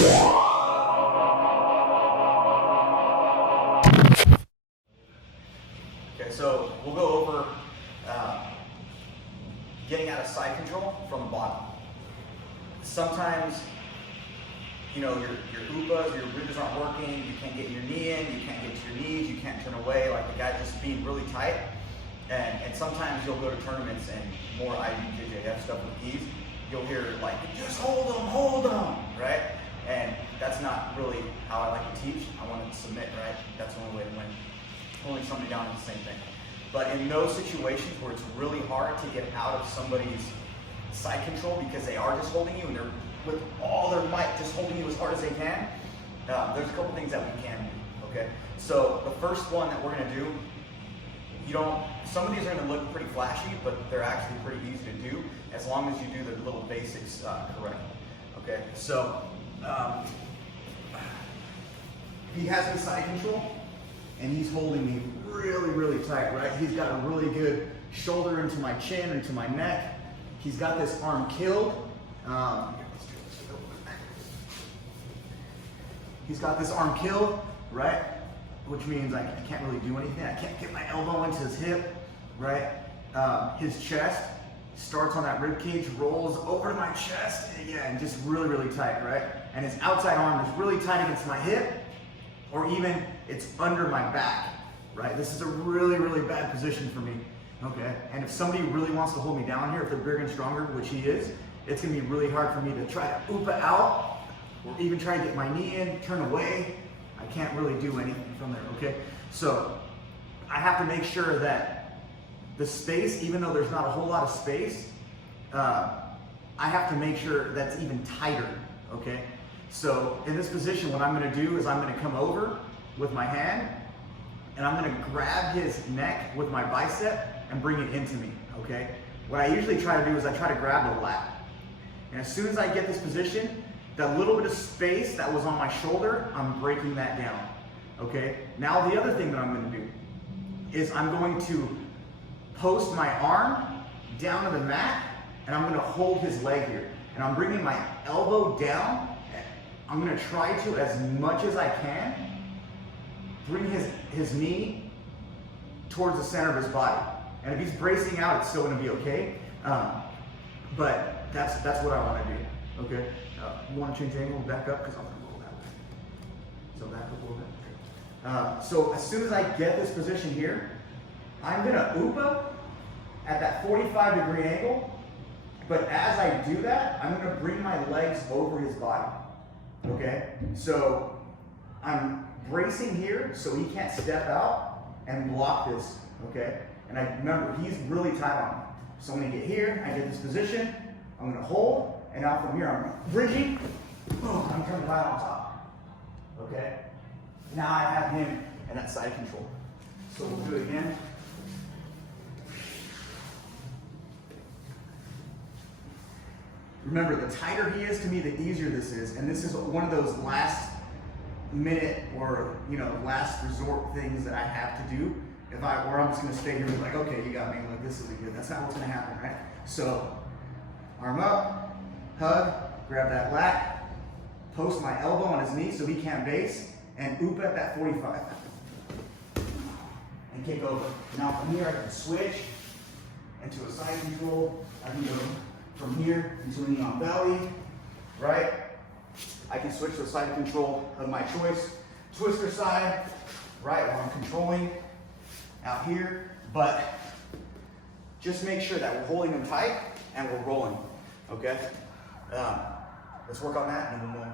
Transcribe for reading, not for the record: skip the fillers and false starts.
Okay, so we'll go over getting out of side control from the bottom. Sometimes, you know, your UPAs, your bridges aren't working, you can't get your knee in, you can't get to your knees, you can't turn away, like the guy just being really tight. And sometimes you'll go to tournaments and more IBJJF stuff with these, you'll hear like, just hold them, right? And that's not really how I like to teach. I want to submit, right? That's the only way to win. Holding somebody down is the same thing. But in those situations where it's really hard to get out of somebody's side control because they are just holding you and they're with all their might just holding you as hard as they can, there's a couple things that we can do, okay? So the first one that we're gonna do, some of these are gonna look pretty flashy, but they're actually pretty easy to do as long as you do the little basics correctly, okay? So, he has me side control, and he's holding me really, really tight, right? He's got a really good shoulder into my chin, into my neck. He's got this arm killed. He's got this arm killed, right? Which means I can't really do anything. I can't get my elbow into his hip, right? His chest starts on that rib cage, rolls over to my chest, and just really, really tight, right? And his outside arm is really tight against my hip, or even it's under my back, right? This is a really, really bad position for me, okay? And if somebody really wants to hold me down here, if they're bigger and stronger, which he is, it's gonna be really hard for me to try to UPA out, or even try to get my knee in, turn away. I can't really do anything from there, okay? So I have to make sure that the space, even though there's not a whole lot of space, I have to make sure that's even tighter, okay? So in this position, what I'm gonna do is I'm gonna come over with my hand and I'm gonna grab his neck with my bicep and bring it into me, okay? What I usually try to do is I try to grab the lat. And as soon as I get this position, that little bit of space that was on my shoulder, I'm breaking that down, okay? Now the other thing that I'm gonna do is I'm going to post my arm down to the mat and I'm gonna hold his leg here. And I'm bringing my elbow down. I'm gonna try to, as much as I can, bring his knee towards the center of his body. And if he's bracing out, it's still gonna be okay. But that's what I wanna do, okay? You wanna change angle, back up, because I'm gonna roll that way. So back up a little bit. So as soon as I get this position here, I'm gonna UPA at that 45-degree angle, but as I do that, I'm gonna bring my legs over his body, okay? So I'm bracing here so he can't step out and block this, okay? And I remember, he's really tight on me. So I'm gonna get here, I get this position, I'm gonna hold, and now from here I'm bridging, I'm turning right on top, okay? Now I have him in that side control. So we'll do it again. Remember, the tighter he is to me, the easier this is. And this is one of those last minute or, last resort things that I have to do. Where I'm just gonna stay here and be like, okay, you got me, like this isn't good. That's not what's gonna happen, right? So, arm up, hug, grab that lat, post my elbow on his knee so he can't base, and UPA at that 45. And kick over. Now from here I can switch into a side control. I can go from here into leaning on belly, right? I can switch to a side control of my choice. Twister side, right, while I'm controlling out here. But just make sure that we're holding them tight and we're rolling, okay? Let's work on that and then we'll